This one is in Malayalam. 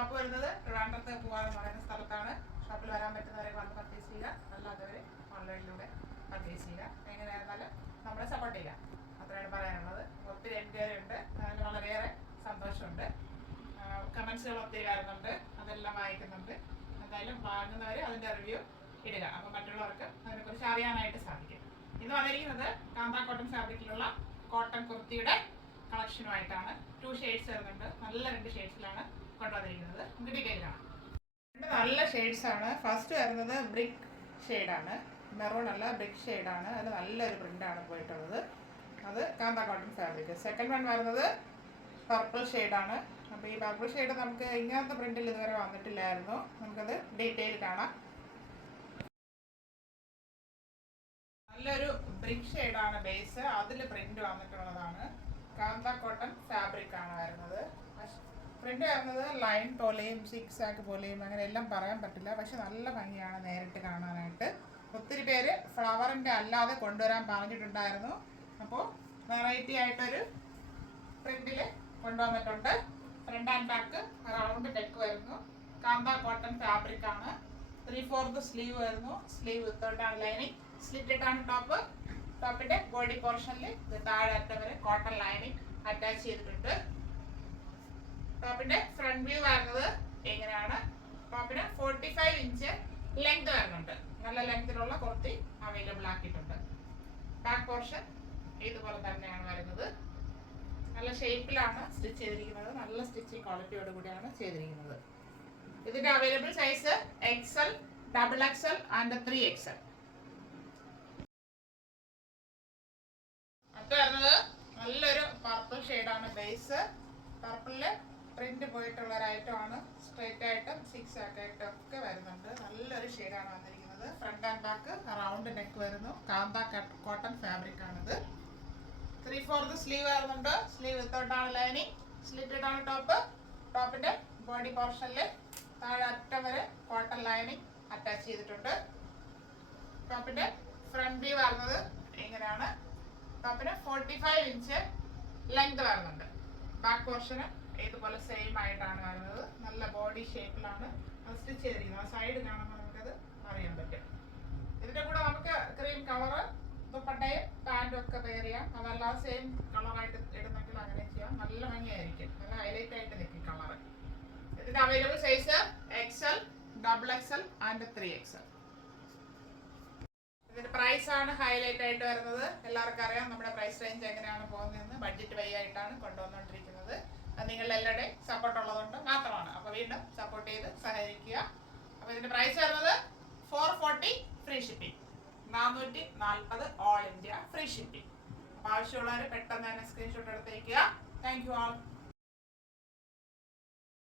ഷോപ്പ് വരുന്നത് ട്രിവാൻഡ്രത്ത് പൂവാർ എന്ന് പറയുന്ന സ്ഥലത്താണ്. ഷോപ്പിൽ വരാൻ പറ്റുന്നവരെ വന്ന് പർച്ചേസ് ചെയ്യുക, അല്ലാത്തവർ ഓൺലൈനിലൂടെ പർച്ചേസ് ചെയ്യുക. എങ്ങനെയായിരുന്നാലും നമ്മളെ സപ്പോർട്ട് ചെയ്യുക, അത്രയാണ് പറയാനുള്ളത്. ഒത്തിരി എൻക്വയറി ഉണ്ട്, അതിന് വളരെയേറെ സന്തോഷമുണ്ട്. കമൻസുകൾ ഒത്തിരി വരുന്നുണ്ട്, അതെല്ലാം വായിക്കുന്നുണ്ട്. എന്തായാലും വാങ്ങുന്നവർ അതിൻ്റെ റിവ്യൂ ഇടുക, അപ്പോൾ മറ്റുള്ളവർക്ക് അതിനെക്കുറിച്ച് അറിയാനായിട്ട് സാധിക്കും. ഇന്ന് വന്നിരിക്കുന്നത് കാന്ത കോട്ടൺ ഫാബ്രിക്കിലുള്ള കോട്ടൺ കുർത്തിയുടെ കളക്ഷനുമായിട്ടാണ്. 2 ഷെയ്ഡ്സ് വരുന്നുണ്ട്, നല്ല 2 ഷെയ്ഡ്സിലാണ് കൊണ്ടുവന്നിരിക്കുന്നത്. നമുക്ക് ഡീറ്റെയിൽ കാണാം. 2 നല്ല ഷെയ്ഡ്സാണ്. ഫസ്റ്റ് വരുന്നത് ബ്രിക്ക് ഷെയ്ഡാണ്, മെറൂൺ അല്ല ബ്രിക്ക് ഷെയ്ഡാണ്. അതിൽ നല്ലൊരു പ്രിൻ്റാണ് പോയിട്ടുള്ളത്, അത് കാന്ത കോട്ടൺ ഫാബ്രിക്. സെക്കൻഡ് വൺ വരുന്നത് പർപ്പിൾ ഷെയ്ഡാണ്. അപ്പോൾ ഈ പർപ്പിൾ ഷെയ്ഡ് നമുക്ക് ഇങ്ങനത്തെ പ്രിൻറ്റിൽ ഇതുവരെ വന്നിട്ടില്ലായിരുന്നു. നമുക്കത് ഡീറ്റെയിൽ കാണാം. നല്ലൊരു ബ്രിക്ക് ഷെയ്ഡാണ് ബേസ്, അതിൽ പ്രിന്റ് വന്നിട്ടുള്ളതാണ്. കാന്ത കോട്ടൺ ഫാബ്രിക് ആണ് വരുന്നത്. പ്രിന്റ് വരുന്നത് ലൈൻ പോലെയും സിക്സ് ആക്ക് പോലെയും അങ്ങനെ എല്ലാം പറയാൻ പറ്റില്ല, പക്ഷെ നല്ല ഭംഗിയാണ് നേരിട്ട് കാണാനായിട്ട്. ഒത്തിരി പേര് ഫ്ലവറിൻ്റെ അല്ലാതെ കൊണ്ടുവരാൻ പറഞ്ഞിട്ടുണ്ടായിരുന്നു. അപ്പോൾ വെറൈറ്റി ആയിട്ടൊരു പ്രിന്റിൽ കൊണ്ടുവന്നിട്ടുണ്ട്. Front and back round neck വരുന്നു. കാന്ത കോട്ടൺ ഫാബ്രിക് ആണ്. 3/4 സ്ലീവ് വരുന്നു. സ്ലീവ് വിത്തൗട്ടാണ് ലൈനിങ്, സ്ലിറ്റഡ് ആണ് ടോപ്പ്. ടോപ്പിന്റെ ബോഡി പോർഷനിൽ താഴെ അറ്റം വരെ കോട്ടൺ ലൈനിങ് അറ്റാച്ച് ചെയ്തിട്ടുണ്ട്. ടോപ്പിന്റെ ഫ്രണ്ട് വ്യൂ വരുന്നത് എങ്ങനെയാണ്? ടോപ്പിന് 45 ഇഞ്ച് ലെങ്ത് വരുന്നുണ്ട്. നല്ല ലെങ്തിലുള്ള കുർത്തി അവൈലബിൾ ആക്കിയിട്ടുണ്ട്. ബാക്ക് പോർഷൻ ഇതുപോലെ തന്നെയാണ് വരുന്നത്. നല്ല ഷേപ്പിലാണ് സ്റ്റിച്ച് ചെയ്തിരിക്കുന്നത്, നല്ല സ്റ്റിച്ചിങ് ക്വാളിറ്റിയോട് കൂടിയാണ് ചെയ്തിരിക്കുന്നത്. ഇതിന്റെ available size XL, XXL and 3XL. അടുത്ത് വരുന്നത് നല്ലൊരു പർപ്പിൾ ഷെയ്ഡാണ് ബേസ്. പർപ്പിളില് പ്രിന്റ് പോയിട്ടുള്ള ഒരു ഐറ്റമാണ്. സ്ട്രേറ്റ് ആയിട്ടും സിക്സ് ആയിട്ടും ഒക്കെ വരുന്നുണ്ട്. നല്ലൊരു ഷെയ്ഡാണ് വന്നിരിക്കുന്നത്. Front and back round neck വരുന്നു. കാന്ത കോട്ടൺ ഫാബ്രിക് ആണിത്. 3/4 സ്ലീവ് വരുന്നുണ്ട്. സ്ലീവ് വിത്തൗട്ടാണ് ലൈനിങ്, സ്ലിറ്റഡ് ആണ് ടോപ്പ്. ടോപ്പിന്റെ ബോഡി പോർഷനിൽ താഴെ അറ്റം വരെ കോട്ടൺ ലൈനിങ് അറ്റാച്ച് ചെയ്തിട്ടുണ്ട്. ടോപ്പിന്റെ ഫ്രണ്ട് വ്യൂ വരുന്നത് എങ്ങനെയാണ്? ടോപ്പിന് 45 ഇഞ്ച് ലെങ്ത് വരുന്നുണ്ട്. ബാക്ക് പോർഷന് ഇതുപോലെ സെയിം ആയിട്ടാണ് വരുന്നത്. നല്ല ബോഡി ഷേപ്പിലാണ് സ്റ്റിച്ച് ചെയ്തിരിക്കുന്നത്. സൈഡ് കാണുമ്പോൾ നമുക്കത് അറിയാൻ പറ്റും. ഇതിന്റെ കൂടെ നമുക്ക് ക്രീം കളറ് ദുപ്പട്ടയും പാൻറ്റും ഒക്കെ പെയർ ചെയ്യാം. അതല്ലാതെ സെയിം കളറായിട്ട് ഇടുന്നെങ്കിൽ അങ്ങനെ ചെയ്യാം. നല്ല ഭംഗിയായിരിക്കും, നല്ല ഹൈലൈറ്റ് ആയിട്ട് നിൽക്കും കളറ്. ഇതിന്റെ available size XL, XXL and 3XL. ഇതിന്റെ പ്രൈസ് ആണ് ഹൈലൈറ്റ് ആയിട്ട് വരുന്നത്. എല്ലാവർക്കും അറിയാം നമ്മുടെ പ്രൈസ് റേഞ്ച് എങ്ങനെയാണ് പോകുന്നതെന്ന്. ബഡ്ജറ്റ് വൈ ആയിട്ടാണ് കൊണ്ടുവന്നുകൊണ്ടിരിക്കുന്നത്. അത് നിങ്ങളുടെ എല്ലാവരുടെയും സപ്പോർട്ട് ഉള്ളതുകൊണ്ട് മാത്രമാണ്. അപ്പോൾ വീണ്ടും സപ്പോർട്ട് ചെയ്ത് സഹകരിക്കുക. അപ്പോൾ ഇതിന്റെ പ്രൈസ് വരുന്നത് 440 free shipping, 440 all India free shipping. അപ്പോൾ ആവശ്യമുള്ളവർ പെട്ടെന്ന് തന്നെ സ്ക്രീൻഷോട്ട് എടുത്തേക്കുക. Thank you all.